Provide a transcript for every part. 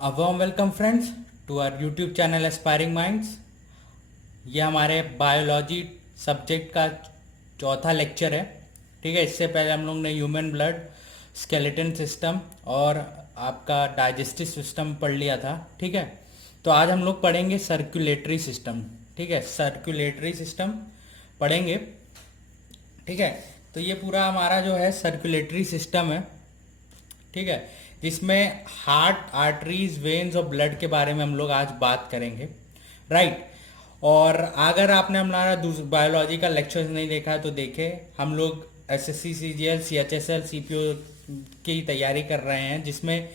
A warm welcome friends to our YouTube channel Aspiring Minds। ये हमारे biology subject का चौथा लेक्चर है। ठीक है, इससे पहले हम लोग ने ह्यूमन ब्लड, स्केलेटन सिस्टम और आपका डाइजेस्टिव सिस्टम पढ़ लिया था। ठीक है, तो आज हम लोग पढ़ेंगे सर्कुलेटरी सिस्टम। ठीक है, सर्कुलेटरी सिस्टम पढ़ेंगे। ठीक है, तो ये पूरा हमारा जो है सर्कुलेटरी सिस्टम है। ठीक है, जिसमें हार्ट, आर्टरीज, वेन्स और ब्लड के बारे में हम लोग आज बात करेंगे। राइट। और अगर आपने हमारा बायोलॉजी का लेक्चर नहीं देखा है तो देखे। हम लोग एसएससी, सीजीएल, सीएचएसएल, सीपीओ की तैयारी कर रहे हैं, जिसमें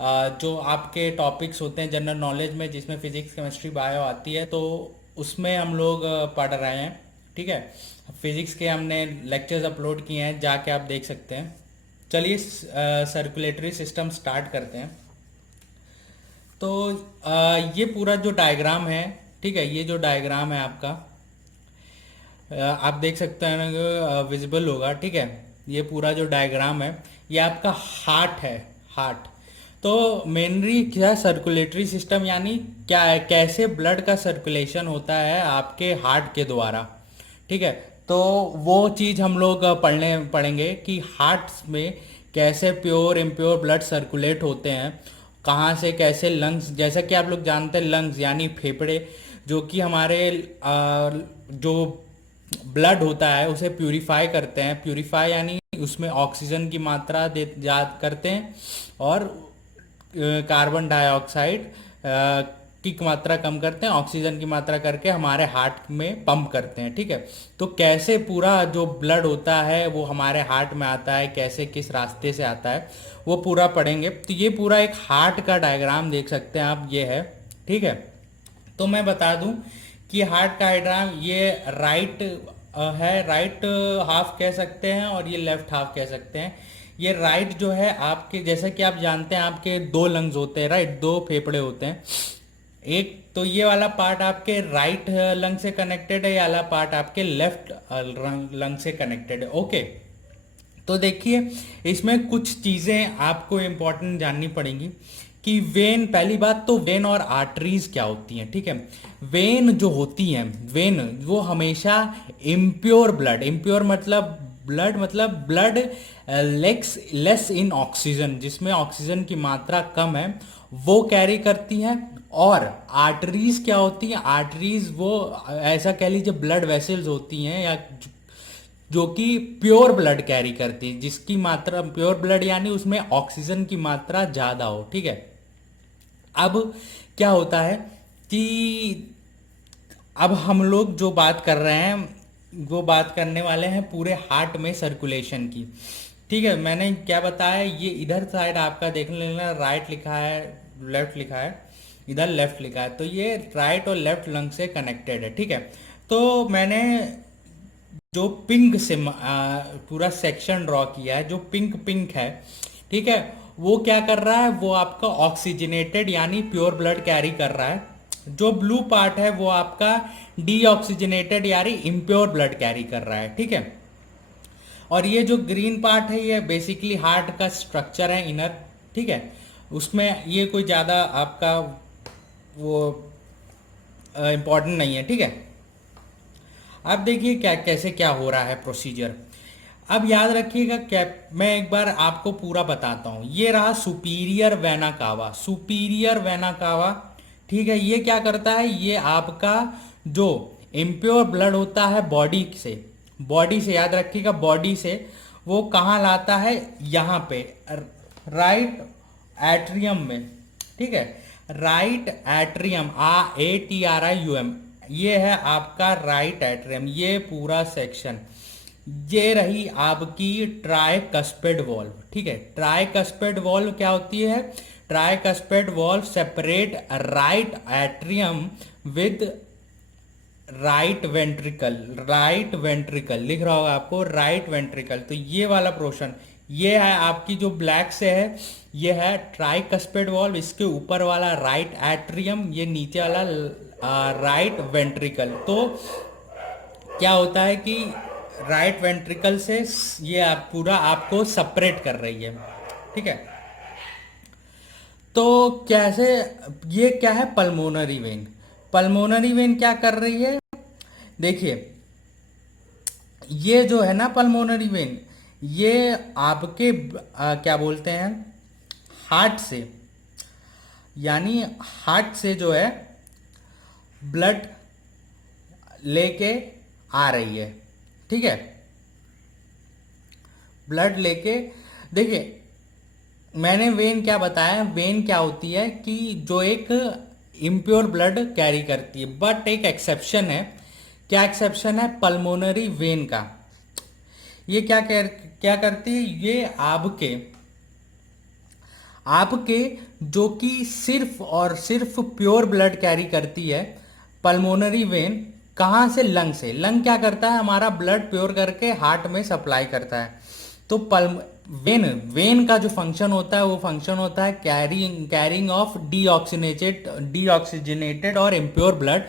जो आपके टॉपिक्स होते हैं जनरल नॉलेज में, जिसमें फिजिक्स, केमिस्ट्री, बायो आती है, तो उसमें हम लोग पढ़ रहे हैं। ठीक है, फिजिक्स के हमने लेक्चर्स अपलोड किए हैं, जाके आप देख सकते हैं। चलिए सर्कुलेटरी सिस्टम स्टार्ट करते हैं। तो ये पूरा जो डायग्राम है, ठीक है, ये जो डायग्राम है आपका, आप देख सकते हैं ना, विजिबल होगा। ठीक है, ये पूरा जो डायग्राम है ये आपका हार्ट है। हार्ट तो मेनली क्या, सर्कुलेटरी सिस्टम यानी क्या है, कैसे ब्लड का सर्कुलेशन होता है आपके हार्ट के द्वारा। ठीक है, तो वो चीज़ हम लोग पढ़ेंगे कि हार्ट में कैसे प्योर इम्प्योर ब्लड सर्कुलेट होते हैं, कहाँ से कैसे लंग्स, जैसा कि आप लोग जानते हैं लंग्स यानी फेफड़े, जो कि हमारे जो ब्लड होता है उसे प्यूरिफाई करते हैं। प्यूरिफाई यानी उसमें ऑक्सीजन की मात्रा दे जा करते हैं और कार्बन डाइऑक्साइड की मात्रा कम करते हैं, ऑक्सीजन की मात्रा करके हमारे हार्ट में पंप करते हैं। ठीक है, तो कैसे पूरा जो ब्लड होता है वो हमारे हार्ट में आता है, कैसे किस रास्ते से आता है, वो पूरा पढ़ेंगे। तो ये पूरा एक हार्ट का डायग्राम देख सकते हैं आप, ये है। ठीक है, तो मैं बता दूं कि हार्ट का डायग्राम ये राइट है, राइट हाफ कह सकते हैं और ये लेफ्ट हाफ कह सकते हैं। ये राइट जो है आपके, जैसा कि आप जानते हैं आपके दो लंग्स होते हैं, राइट, दो फेफड़े होते हैं। एक तो ये वाला पार्ट आपके राइट लंग से कनेक्टेड है, ये वाला पार्ट आपके लेफ्ट लंग से कनेक्टेड है। ओके, तो देखिए इसमें कुछ चीज़ें आपको इम्पोर्टेंट जाननी पड़ेंगी कि वेन, पहली बात तो वेन और आर्टरीज क्या होती हैं। ठीक है, वेन जो होती हैं, वेन वो हमेशा इम्प्योर ब्लड, इम्प्योर मतलब ब्लड लेस इन ऑक्सीजन, जिसमें ऑक्सीजन की मात्रा कम है, वो कैरी करती हैं। और आर्टरीज क्या होती हैं, आर्टरीज वो ऐसा कह लीजिए ब्लड वेसल्स होती हैं, या जो कि प्योर ब्लड कैरी करती है, जिसकी मात्रा प्योर ब्लड यानी उसमें ऑक्सीजन की मात्रा ज़्यादा हो। ठीक है, अब क्या होता है कि अब हम लोग जो बात कर रहे हैं वो बात करने वाले हैं पूरे हार्ट में सर्कुलेशन की। ठीक है, मैंने क्या बताया, ये इधर साइड आपका देख लेना, राइट लिखा है, लेफ्ट लिखा है, इधर लेफ्ट लिखा है, तो ये राइट और लेफ्ट लंग से कनेक्टेड है। ठीक है, तो मैंने जो पिंक से पूरा सेक्शन ड्रॉ किया है, जो पिंक पिंक है, ठीक है, वो क्या कर रहा है, वो आपका ऑक्सीजनेटेड यानी प्योर ब्लड कैरी कर रहा है। जो ब्लू पार्ट है वो आपका डीऑक्सीजनेटेड यानी इम्प्योर ब्लड कैरी कर रहा है। ठीक है, और ये जो ग्रीन पार्ट है ये बेसिकली हार्ट का स्ट्रक्चर है, इनर। ठीक है, उसमें ये कोई ज़्यादा आपका वो इम्पोर्टेंट नहीं है। ठीक है, अब देखिए क्या कैसे क्या हो रहा है प्रोसीजर। अब याद रखिएगा, क्या मैं एक बार आपको पूरा बताता हूँ। ये रहा सुपीरियर वेना कावा, सुपीरियर वेना कावा। ठीक है, ये क्या करता है, ये आपका जो इम्प्योर ब्लड होता है बॉडी से, बॉडी से याद रखिएगा, बॉडी से वो कहाँ लाता है, यहाँ पे राइट एट्रियम में। ठीक है, राइट एट्रियम, ATRIUM, ये है आपका राइट एट्रियम, ये पूरा सेक्शन। ये रही आपकी ट्राइकस्पिड वॉल्व। ठीक है, ट्राइकस्पिड वॉल्व क्या होती है, tricuspid valve separate right atrium with right ventricle, right ventricle लिख रहा होगा आपको, राइट वेंट्रिकल। तो ये वाला पोर्शन, ये है आपकी जो ब्लैक से है, ये है ट्राइकस्पिड वॉल्व, इसके ऊपर वाला राइट एट्रियम, ये नीचे वाला राइट वेंट्रिकल। तो क्या होता है कि राइट वेंट्रिकल से ये आप पूरा आपको सेपरेट कर रही है। ठीक है, तो कैसे, ये क्या है पल्मोनरी वेन। पल्मोनरी वेन क्या कर रही है, देखिए ये जो है ना पल्मोनरी वेन, ये आपके क्या बोलते हैं हार्ट से, यानी हार्ट से जो है ब्लड लेके आ रही है, ठीक है। ब्लड लेके, देखिए मैंने वेन क्या बताया, वेन क्या होती है कि जो एक इम्प्योर ब्लड कैरी करती है, बट एक एक्सेप्शन है। क्या एक्सेप्शन है पल्मोनरी वेन का, ये क्या करती है, ये आपके आपके जो कि सिर्फ और सिर्फ प्योर ब्लड कैरी करती है। पल्मोनरी वेन कहाँ से, लंग से। लंग क्या करता है, हमारा ब्लड प्योर करके हार्ट में सप्लाई करता है। तो पल्म वेन वेन का जो फंक्शन होता है वो फंक्शन होता है कैरिंग ऑफ डीऑक्सीजनेटेड और इम्प्योर ब्लड।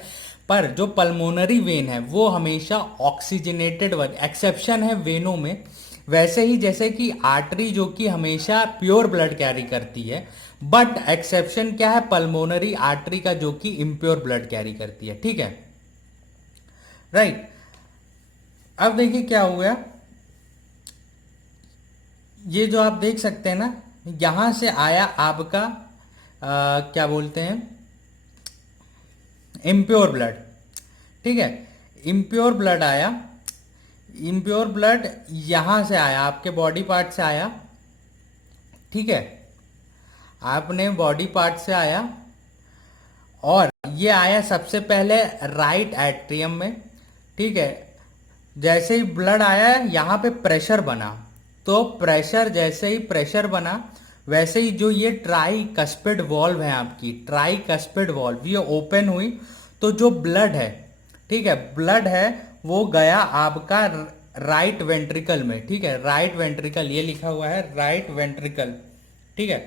पर जो पल्मोनरी वेन है वो हमेशा ऑक्सीजनेटेड, एक्सेप्शन है वेनों में। वैसे ही जैसे कि आर्टरी जो कि हमेशा प्योर ब्लड कैरी करती है, बट एक्सेप्शन क्या है पल्मोनरी आर्टरी का जो कि इम्प्योर ब्लड कैरी करती है, ठीक है, राइट। अब देखिए क्या हुआ, ये जो आप देख सकते हैं ना, यहां से आया आपका क्या बोलते हैं इम्प्योर ब्लड, ठीक है। इम्प्योर ब्लड आया, इम्प्योर ब्लड यहां से आया, आपके बॉडी पार्ट से आया, ठीक है। आपने बॉडी पार्ट से आया और ये आया सबसे पहले राइट एट्रियम में, ठीक है। जैसे ही ब्लड आया यहाँ पे प्रेशर बना, तो प्रेशर जैसे ही प्रेशर बना वैसे ही जो ये ट्राई कस्पिड वॉल्व है आपकी, ट्राई कस्पिड वॉल्व ये ओपन हुई, तो जो ब्लड है, ठीक है, ब्लड है वो गया आपका राइट वेंट्रिकल में, ठीक है। राइट वेंट्रिकल ये लिखा हुआ है राइट वेंट्रिकल, ठीक है।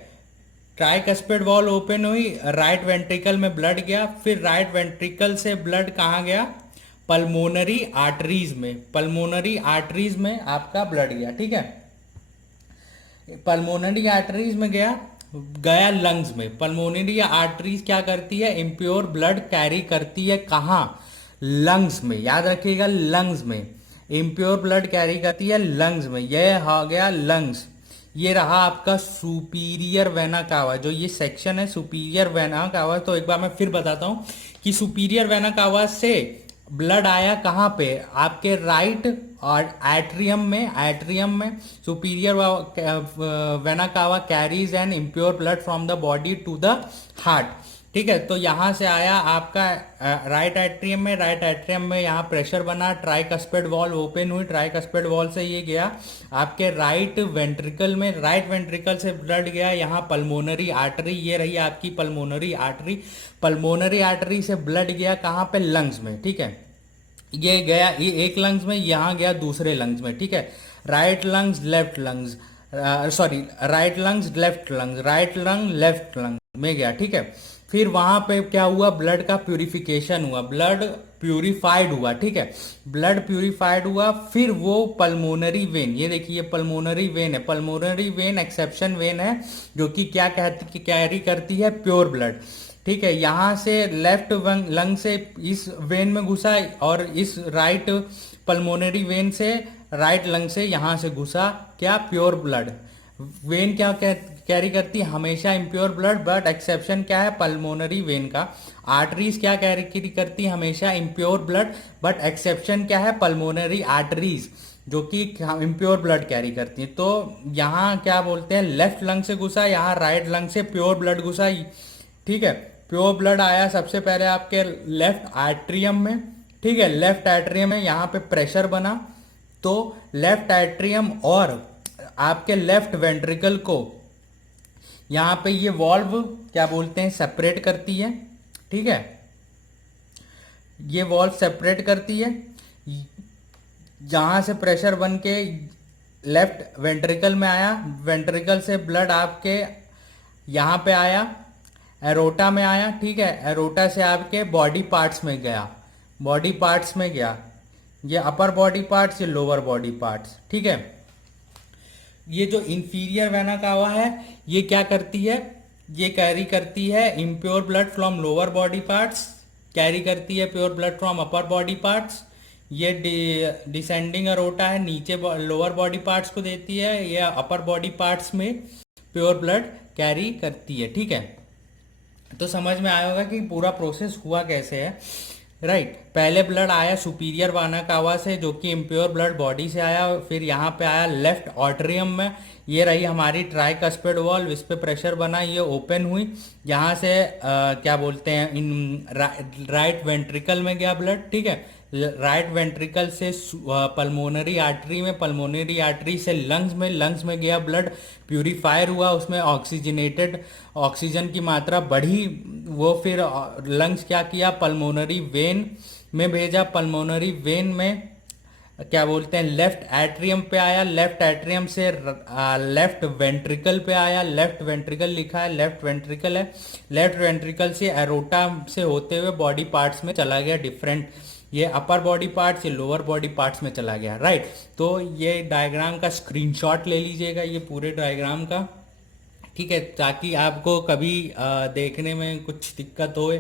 ट्राइकस्पिड वॉल ओपन हुई, राइट वेंट्रिकल में ब्लड गया, फिर राइट वेंट्रिकल से ब्लड कहाँ गया, पल्मोनरी आर्टरीज में, पल्मोनरी आर्टरीज में आपका ब्लड गया, ठीक है। पल्मोनरी आर्टरीज में गया गया लंग्स में। पल्मोनरी आर्टरीज क्या करती है, इम्प्योर ब्लड कैरी करती है कहाँ, लंग्स में, याद रखिएगा लंग्स में इम्प्योर ब्लड कैरी करती है, लंग्स में। यह हो गया लंग्स, ये रहा आपका सुपीरियर वेना कावा, जो ये सेक्शन है सुपीरियर वेना कावा। तो एक बार मैं फिर बताता हूं कि सुपीरियर वेना कावा से ब्लड आया कहाँ पे, आपके राइट और एट्रियम में superior vena cava carries an impure blood from the body to the heart, ठीक है। तो यहां से आया आपका राइट एट्रियम में यहाँ प्रेशर बना, ट्राइकस्पिड वॉल ओपन हुई, ट्राइकस्पिड वॉल से ये गया आपके राइट वेंट्रिकल में, राइट वेंट्रिकल से ब्लड गया यहाँ पल्मोनरी आर्टरी, ये रही आपकी पल्मोनरी आर्टरी। पल्मोनरी आर्टरी से ब्लड गया कहाँ पे, लंग्स में, ठीक है। ये गया ये एक लंग्स में, यहाँ गया दूसरे लंग्स में, ठीक है। Right lungs left lungs, sorry right lungs left lungs, right lung left lung में गया, ठीक है। फिर वहां पे क्या हुआ, ब्लड का प्यूरिफिकेशन हुआ, ब्लड प्यूरिफाइड हुआ, ठीक है। ब्लड प्यूरिफाइड हुआ, फिर वो पल्मोनरी वेन, ये देखिए पल्मोनरी वेन है, पल्मोनरी वेन एक्सेप्शन वेन है जो कि क्या कहती कैरी करती है प्योर ब्लड, ठीक है। यहां से लेफ्ट लंग से इस वेन में घुसा और इस राइट पल्मोनरी वेन से राइट लंग से यहां से घुसा क्या, प्योर ब्लड। वेन क्या कैरी करती है, हमेशा इम्प्योर ब्लड, बट एक्सेप्शन क्या है पल्मोनरी वेन का। आर्टरीज क्या कैरी करती है, हमेशा इम्प्योर ब्लड, बट एक्सेप्शन क्या है पल्मोनरी आर्टरीज जो कि इम्प्योर ब्लड कैरी करती है। तो यहाँ क्या बोलते हैं, लेफ्ट लंग से घुसा, यहाँ राइट लंग से प्योर ब्लड घुसा, ठीक है। प्योर ब्लड आया सबसे पहले आपके लेफ्ट एट्रियम में, ठीक है। लेफ्ट एट्रियम में यहाँ पे प्रेशर बना, तो लेफ्ट एट्रियम और आपके लेफ्ट वेंट्रिकल को यहां पे ये वॉल्व क्या बोलते हैं, सेपरेट करती है, ठीक है। ये वॉल्व सेपरेट करती है, यहां से प्रेशर बन के लेफ्ट वेंट्रिकल में आया, वेंट्रिकल से ब्लड आपके यहां पे आया, एरोटा में आया, ठीक है। एरोटा से आपके बॉडी पार्ट्स में गया, बॉडी पार्ट्स में गया, ये अपर बॉडी पार्ट्स, ये लोअर बॉडी पार्ट्स, ठीक है। ये जो इंफीरियर वेना कावा है ये क्या करती है, ये कैरी करती है impure blood from lower body parts, carry करती है pure blood from upper body parts. ये डिसेंडिंग अरोटा है, नीचे लोअर बॉडी पार्ट्स को देती है, या अपर बॉडी पार्ट्स में प्योर ब्लड कैरी करती है। ठीक है, तो समझ में आया होगा कि पूरा प्रोसेस हुआ कैसे है। राइट, पहले ब्लड आया सुपीरियर वाना कावा से, जो कि इम्प्योर ब्लड बॉडी से आया, फिर यहाँ पे आया लेफ्ट ऑर्ट्रियम में। ये रही हमारी ट्राइकस्पिड वॉल्व, इस पे प्रेशर बना, ये ओपन हुई। यहाँ से क्या बोलते हैं, इन राइट वेंट्रिकल में गया ब्लड। ठीक है, राइट वेंट्रिकल से पल्मोनरी आर्टरी में, पल्मोनरी आर्टरी से लंग्स में, लंग्स में गया ब्लड, प्यूरिफायर हुआ, उसमें ऑक्सीजनेटेड ऑक्सीजन की मात्रा बढ़ी। वो फिर लंग्स क्या किया, पल्मोनरी वेन में भेजा, पल्मोनरी वेन में क्या बोलते हैं लेफ्ट एट्रियम पे आया, लेफ्ट एट्रियम से लेफ्ट वेंट्रिकल पे आया, लेफ्ट वेंट्रिकल लिखा है, लेफ्ट वेंट्रिकल है, लेफ्ट वेंट्रिकल से एरोटा से होते हुए बॉडी पार्ट्स में चला गया डिफरेंट, ये अपर बॉडी पार्ट्स, ये लोअर बॉडी पार्ट्स में चला गया। राइट, तो ये डायग्राम का स्क्रीनशॉट ले लीजिएगा, ये पूरे डायग्राम का। ठीक है, ताकि आपको कभी देखने में कुछ दिक्कत होए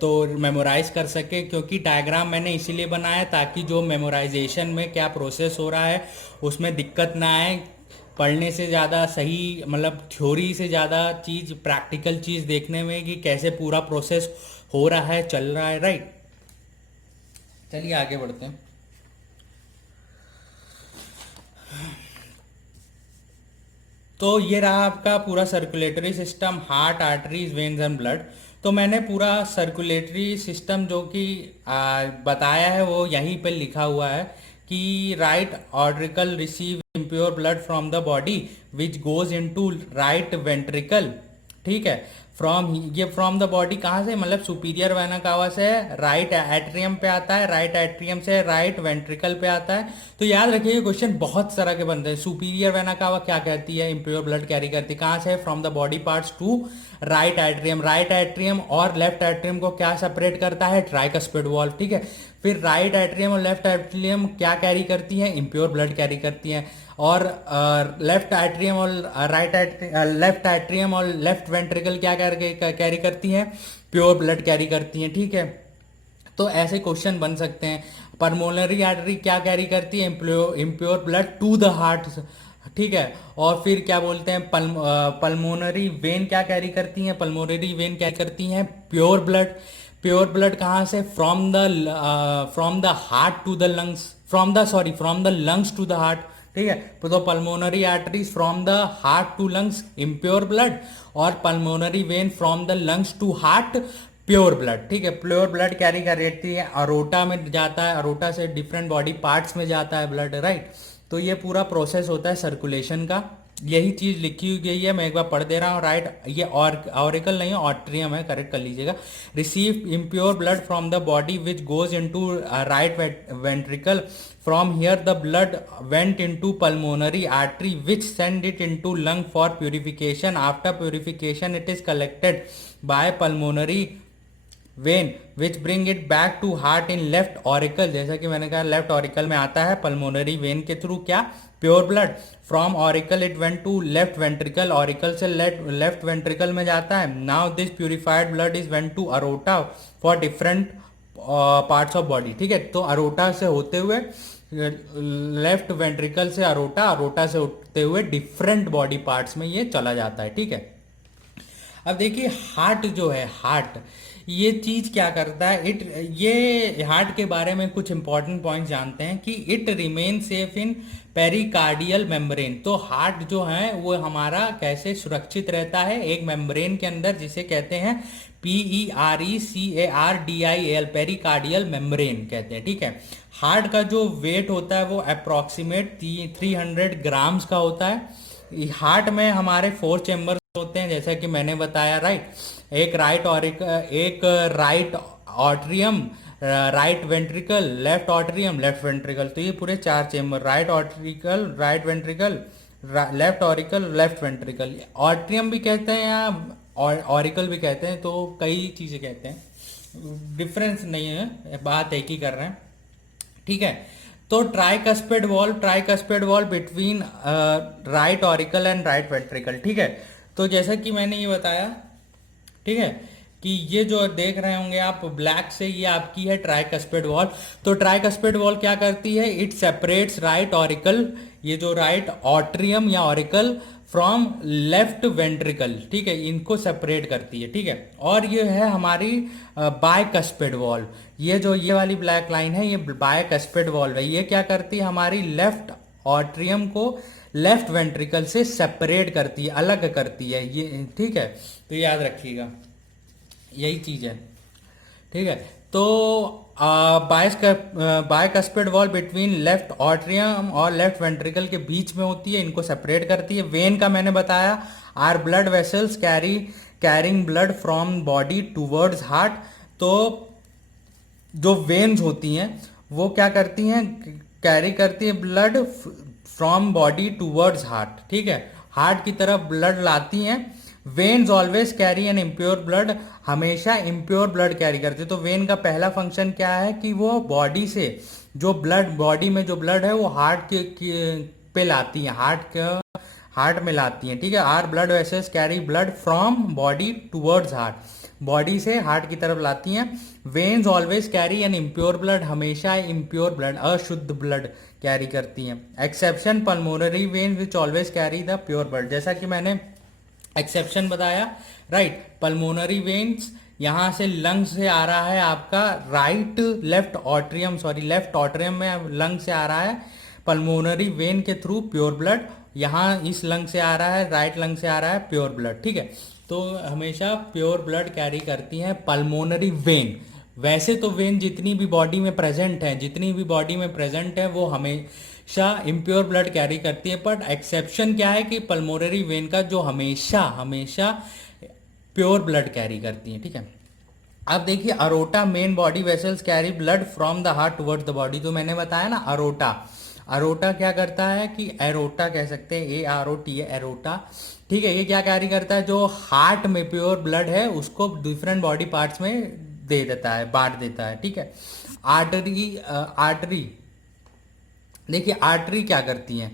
तो मेमोराइज कर सके, क्योंकि डायग्राम मैंने इसीलिए बनाया ताकि जो मेमोराइजेशन में क्या प्रोसेस हो रहा है उसमें दिक्कत ना आए। पढ़ने से ज़्यादा सही, मतलब थ्योरी से ज़्यादा चीज़, प्रैक्टिकल चीज़ देखने में कि कैसे पूरा प्रोसेस हो रहा है, चल रहा है। राइट, चलिए आगे बढ़ते हैं। तो ये रहा आपका पूरा circulatory system, heart, arteries, veins and blood. तो मैंने पूरा सर्कुलेटरी सिस्टम जो कि बताया है वो यहीं पे लिखा हुआ है कि right auricle receive impure blood from the body which goes into right ventricle. ठीक है, ये फ्रॉम द बॉडी कहाँ से, मतलब सुपीरियर वेना कावा से राइट एट्रियम पे आता है, राइट एट्रियम से राइट वेंट्रिकल पे आता है। तो याद रखिए क्वेश्चन बहुत तरह के बनते हैं। सुपीरियर वेना कावा क्या कहती है, इम्प्योर ब्लड कैरी करती है, कहाँ से, from the body parts to right atrium. Right atrium और लेफ्ट एट्रियम को क्या सेपरेट करता है, ट्राइकस्पिड वॉल्व। ठीक है, फिर राइट एट्रियम और लेफ्ट एट्रियम क्या कैरी करती है, इम्प्योर ब्लड कैरी करती है। और लेफ्ट एट्रियम और लेफ्ट एट्रियम और लेफ्ट वेंट्रिकल क्या कैरी करती हैं, प्योर ब्लड कैरी करती हैं। ठीक है, तो ऐसे क्वेश्चन बन सकते हैं। पल्मोनरी आर्टरी क्या कैरी करती है, impure blood to the heart. ठीक है, और फिर क्या बोलते हैं, पल्मोनरी वेन क्या कैरी करती हैं, पल्मोनरी वेन क्या करती हैं, प्योर ब्लड। प्योर ब्लड कहाँ से, from the heart to the lungs, from the lungs to the heart. ठीक है, तो pulmonary arteries from the heart to lungs impure blood, और pulmonary vein from the lungs to heart pure blood. ठीक है, pure blood carry करती है, aorta में जाता है, अरोटा से डिफरेंट बॉडी पार्ट्स में जाता है ब्लड। राइट, तो ये पूरा प्रोसेस होता है सर्कुलेशन का, यही चीज लिखी हुई गई है, मैं एक बार पढ़ दे रहा हूँ। राइट, ये ऑरिकल नहीं है, ऑट्रियम है, करेक्ट कर लीजिएगा। Receive impure blood from the body which goes into right ventricle, from here the blood went into pulmonary artery which send it into lung for purification. After purification it is collected by pulmonary vein which bring it back to heart in left auricle. जैसा कि मैंने कहा left auricle में आता है pulmonary vein के through क्या, pure blood. From auricle it went to left ventricle, auricle से लेफ्ट वेंट्रिकल में जाता है। Now this purified blood is went to aorta for different parts of body. ठीक है, तो अरोटा से होते हुए लेफ्ट वेंट्रिकल से अरोटा, अरोटा से होते हुए डिफरेंट बॉडी पार्ट्स में ये चला जाता है। ठीक है, अब देखिए हार्ट जो है, हार्ट ये चीज क्या करता है, ये हार्ट के बारे में कुछ इंपॉर्टेंट पॉइंट जानते हैं कि it remain safe in pericardial membrane. तो हार्ट जो है वो हमारा कैसे सुरक्षित रहता है, एक मेम्ब्रेन के अंदर, जिसे कहते हैं PERICARDIAL, पेरिकार्डियल मेम्ब्रेन कहते हैं। ठीक है, हार्ट का जो वेट होता है वो अप्रोक्सीमेट 300 ग्राम्स का होता है। हार्ट में हमारे 4 चेम्बर होते हैं, जैसा कि मैंने बताया। राइट, एक right atrium, right ventricle, left atrium, left ventricle. तो ये पूरे 4 chamber, right auricle, right ventricle, left auricle, left ventricle. Atrium भी कहते हैं या ऑरिकल भी कहते हैं, तो कई चीजें कहते हैं, डिफरेंस नहीं है, बात एक ही कर रहे हैं। ठीक है, तो tricuspid valve between right auricle and right ventricle. ठीक है, तो जैसा कि मैंने ये बताया, ठीक है, कि ये जो देख रहे होंगे आप ब्लैक से, ये आपकी है ट्राइकस्पिड वॉल। तो ट्राइकस्पिड वॉल क्या करती है, इट सेपरेट्स राइट ऑरिकल, ये जो राइट ऑट्रियम या ऑरिकल फ्रॉम लेफ्ट वेंट्रिकल, ठीक है, इनको सेपरेट करती है, ठीक है। और ये है हमारी बायकस्पिड वॉल, ये जो ये वाली ब्लैक लाइन है ये बायकस्पिड वॉल है। ये क्या करती है, हमारी लेफ्ट ऑट्रियम को लेफ्ट वेंट्रिकल से सेपरेट करती है, अलग करती है ये, ठीक है। तो याद रखिएगा, यही चीज है, ठीक है। तो bicuspid wall between left atrium और लेफ्ट वेंट्रिकल के बीच में होती है, इनको सेपरेट करती है। वेन का मैंने बताया, are blood vessels carrying blood from body towards heart. तो जो वेन्स होती हैं वो क्या करती हैं, कैरी करती है blood from body towards heart, ठीक है, हार्ट की तरफ ब्लड लाती हैं। Veins always carry an impure blood, हमेशा इम्प्योर ब्लड कैरी करते हैं। तो वेन का पहला फंक्शन क्या है कि वो बॉडी से जो ब्लड, बॉडी में जो ब्लड है वो हार्ट पे लाती है, हार्ट में लाती हैं, ठीक है। Are blood vessels carry blood from body towards heart, body से हार्ट की तरफ लाती हैं। Veins always carry an impure blood, हमेशा इम्प्योर ब्लड, अशुद्ध ब्लड कैरी करती हैं। Exception pulmonary vein which always carry the pure blood, जैसा कि मैंने एक्सेप्शन बताया, राइट। पल्मोनरी वेन्स यहां से लंग से आ रहा है आपका right left atrium, sorry left atrium में लंग से आ रहा है पल्मोनरी वेन के थ्रू प्योर ब्लड, यहाँ इस लंग से आ रहा है, राइट लंग से आ रहा है प्योर ब्लड, ठीक है। तो हमेशा प्योर ब्लड कैरी करती हैं पल्मोनरी वेन। वैसे तो वेन जितनी भी बॉडी में प्रेजेंट है, जितनी भी बॉडी में प्रेजेंट है वो हमेशा इम्प्योर ब्लड कैरी करती है, बट एक्सेप्शन क्या है कि पल्मोनरी वेन का जो हमेशा हमेशा प्योर ब्लड कैरी करती है, ठीक है। अब देखिए aorta main body vessels carry blood from the heart towards the body. तो मैंने बताया ना अरोटा, अरोटा क्या करता है कि एरोटा कह सकते हैं, AROT है एरोटा, ठीक है। ये क्या कैरी करता है, जो हार्ट में प्योर ब्लड है उसको डिफरेंट बॉडी पार्ट्स में दे देता है, बांट देता है, ठीक है। आर्टरी देखिए आर्टरी क्या करती है,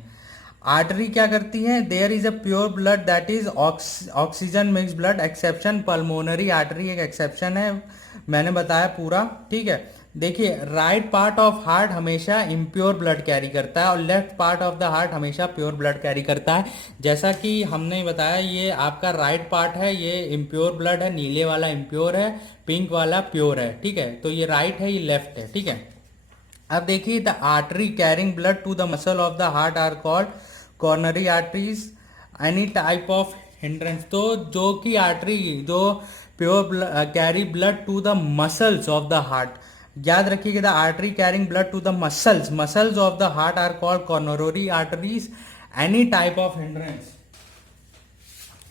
आर्टरी क्या करती है, there is a pure blood that is oxygen mix blood. Exception pulmonary artery एक एक्सेप्शन है, मैंने बताया पूरा, ठीक है। देखिए राइट पार्ट ऑफ हार्ट हमेशा इम्प्योर ब्लड कैरी करता है और left part of the heart हमेशा प्योर ब्लड कैरी करता है। जैसा कि हमने बताया ये आपका राइट पार्ट है, ये इम्प्योर ब्लड है, नीले वाला इम्प्योर है, पिंक वाला प्योर है, ठीक है। तो ये राइट है, ये लेफ्ट है, ठीक है। अब देखिए the artery carrying blood to the muscle of the heart are called coronary arteries. Any type of hindrance, तो जो कि आर्टरी जो pure carry blood to the muscles of the heart, याद रखिएगा the artery carrying blood to the muscles of the heart are called coronary arteries. Any type of hindrance,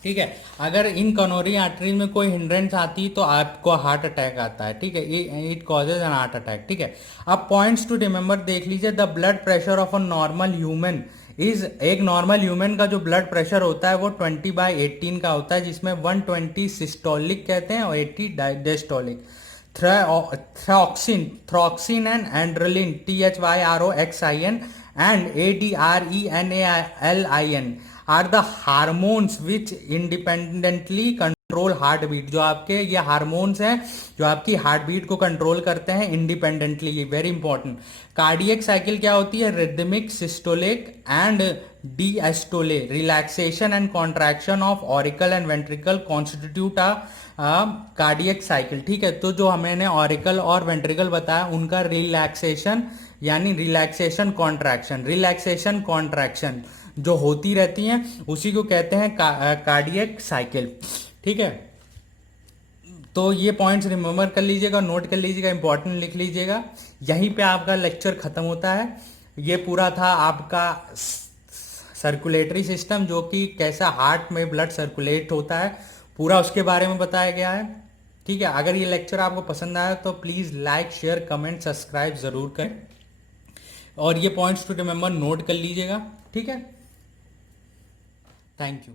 ठीक है, अगर इन coronary arteries में कोई हिंड्रेंस आती तो आपको हार्ट अटैक आता है, ठीक है, it causes an heart attack, ठीक है। अब पॉइंट्स टू रिमेंबर देख लीजिए, the blood pressure of a normal human is, एक नॉर्मल ह्यूमन का जो ब्लड प्रेशर होता है वो 20/18 का होता है, जिसमें 120 सिस्टोलिक कहते हैं और 80 डायस्टोलिक। थ्रोक्सिन एंड एंड्रेलिन THYROXIN and ADRENALIN are the hormones which independently control heart beat. जो आपके ये हार्मोन्स हैं जो आपकी हार्ट बीट को कंट्रोल करते हैं independently, very important. Cardiac cycle क्या होती है, rhythmic, systolic and diastole, relaxation and contraction of auricle and ventricle constitute a cardiac cycle, ठीक है। तो जो हमने ऑरिकल और वेंट्रिकल बताया उनका रिलैक्सेशन यानी रिलैक्सेशन कॉन्ट्रैक्शन जो होती रहती हैं उसी को कहते हैं कार्डियक साइकिल, ठीक है। तो ये पॉइंट्स रिमेंबर कर लीजिएगा, नोट कर लीजिएगा, इंपॉर्टेंट लिख लीजिएगा। यहीं पे आपका लेक्चर खत्म होता है। ये पूरा था आपका सर्कुलेटरी सिस्टम, जो कि कैसा हार्ट में ब्लड सर्कुलेट होता है, पूरा उसके बारे में बताया गया है, ठीक है। अगर ये लेक्चर आपको पसंद आया तो please like, share, comment, subscribe ज़रूर करें और ये पॉइंट्स टू रिमेंबर नोट कर लीजिएगा, ठीक है। Thank you.